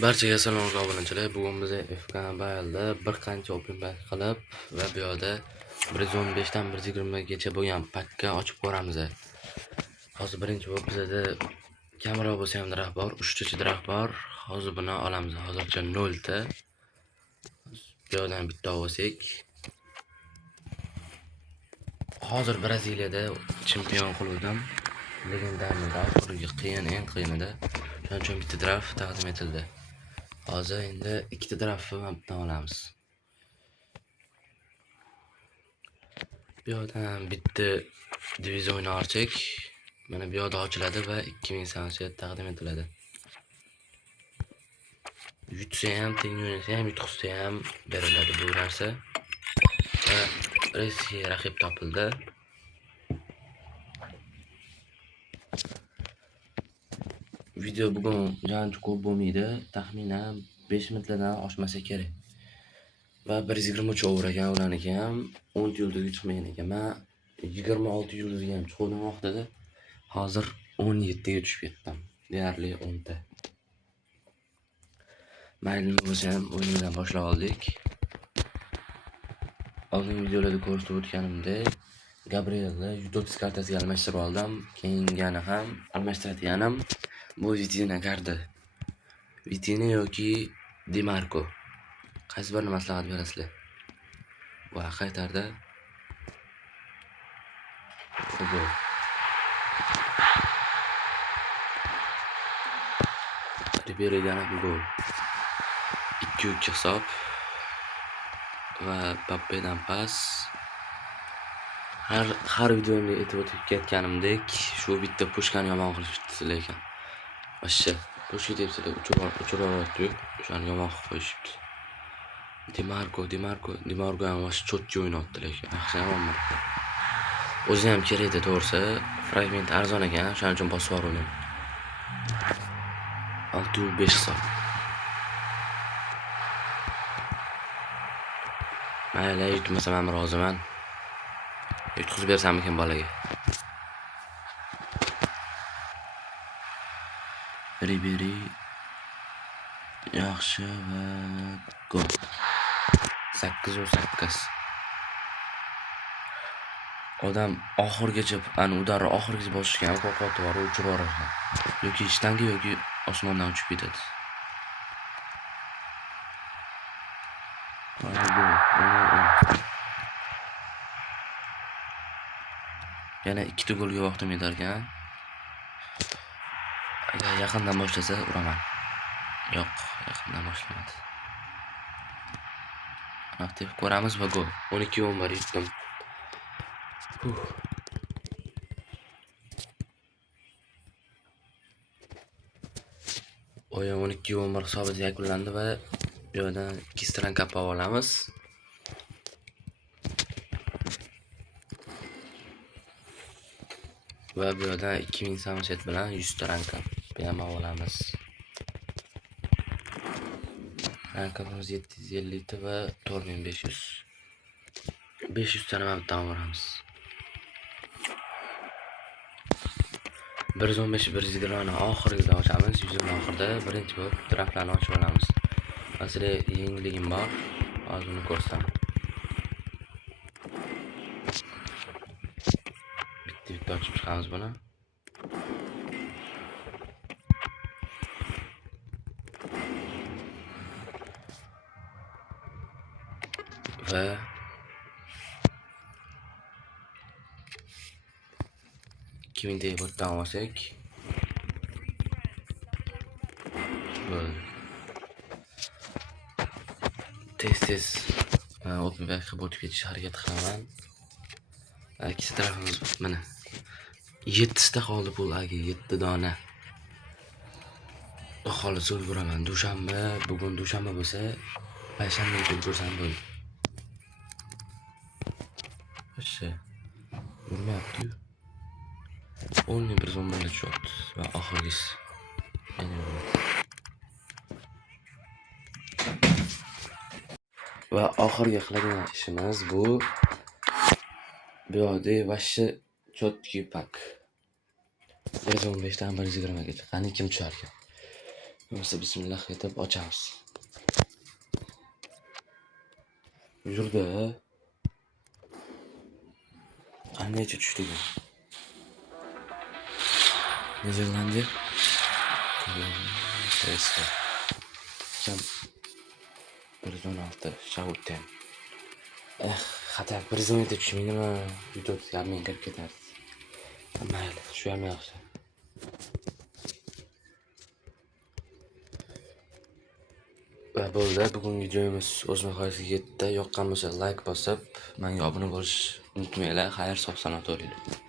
Barchaga salom obunachilar. Bugun biz FK Mobile'da bir qancha open pack qilib va bu yerda 115 dan 120 gacha bo'lgan pakka ochib ko'ramiz. Hozir birinchi bo'lib bizda kamera bo'lsa ham daraxt bor, 3 ta daraxt bor. Hozir buni olamiz. Hozircha 0 ta. Bu yerdan bitta olsak. Hozir Braziliyada chempion klubdan legendarniy oxirgi eng qiyinida. Shuning uchun bitta daraxt taqdim etildi. Hozir endi ikkita draftni olamiz. Bu yerdan bitta divizionni ochsak, mana bu yerda ochiladi va 2000 sansiya taqdim etiladi. Yutsa ham, teng o'ynasa ham, yutqizsa ham beriladi bu narsa. Va Rossiya raqib topildi. Video bugun ancha ko'p bo'lmaydi, taxminan 5 minutlardan oshmasa kerak. Va 123 over ekan ularniki ham 10 yulduzga chiqmagan ekan. Men 26 yulduzga ham chiqdim vaqtida. Hozir 17 ga tushib ketdim. Deyarli 10 ta. Mayli bo'lsa ham o'yindan boshlab oldik. Oldin videolarda ko'rsatib o'tganimdek, Gabrielni 130 kartasiga almashtirib oldim. Keyingani ham almashtiradiganim bu Vitina karti. Vitina yoki Di Marco. Qaysi birini maslahat berasizlar? Va qaytarda futbol. Ribery'dan gol. 2-3 hisob. Va Mbappédan pas. Har videomda aytib o'tib ketganimdek, shu bitta pushkani yomon qilishibdi lekin. Vashsha, pushka debsizlar uchiryapti. O'shani yomon qilib qo'yishibdi. Di Marco ham vashsha cho'tchi o'ynayapti lekin. Yaxshi emas. O'zi ham kerak edi to'g'risi. Fragment arzon ekan, shuning uchun bosib yubordim. 605 hisob. Mayli, yutmasam ham roziman. Yutqizib bersammikin bolaga. Ribery yaxshi va gol. 8-8. Odam oxirgacha, ani udarni oxirgacha bosishgan qo'rqoqti bor, uchirib yuboradi. Yoki shtanga yoki osmondan uchib ketadi. Yana 2 ta golga vaqtim yetar ekan. Agar yaqindan boshlasa uraman. Yo'q, yaqindan boshlamadi. Aktiv ko'ramiz va gol. 12-11 yutdim. O'yin 12-11 hisobida yakunlandi va bu yerdan 2 stran kap olamiz. Va bu yerdan 2000 samset bilan 100 ta ranka ham olamiz. Rankamiz 750 ta va 4500. 500 tani ham olamiz. 115-120 oxirida ochamiz. 100 oxirida birinchi bo'lib draftlarni ochib olamiz. Asli yangiligim bor. Hozir uni ko'rsataman. Bitta ochib chiqamiz buni. Va 2000 ta bo'tdan olsak bo'ldi. Tez open pack qilib o'tib ketishga harakat qilaman. Ikkita tarafimiz mana 7 ta qoldi pul aka, 7 dona. Xolos ulguraman. Bugun dushanba bo'lsa, payshanba kuni ko'rsam bo'ldi. Vashsha. Urmayapti. 11 zombali shot va oxirgisi. Va oxirgi qiladigan ishimiz bu yerda vashsha chotki pak. 115 dan 120 gacha. Qani kim tushar ekan? Bo'lmasa bismillah etib ochamiz. Yurdi. Qanday tushdi bu? Niderlandiya. Esra. Kam 116 Shauten. Xatar 117 tushmaydimi? YouTube yarming kirib ketardi. Mayli, shu ham yaxshi. Va bo'ldi, bugun videomiz o'z nihoyasiga yetdi. Yoqqan bo'lsa like bosib, menga obuna bo'lish unutmanglar. Xayr, sog' salomat bo'linglar.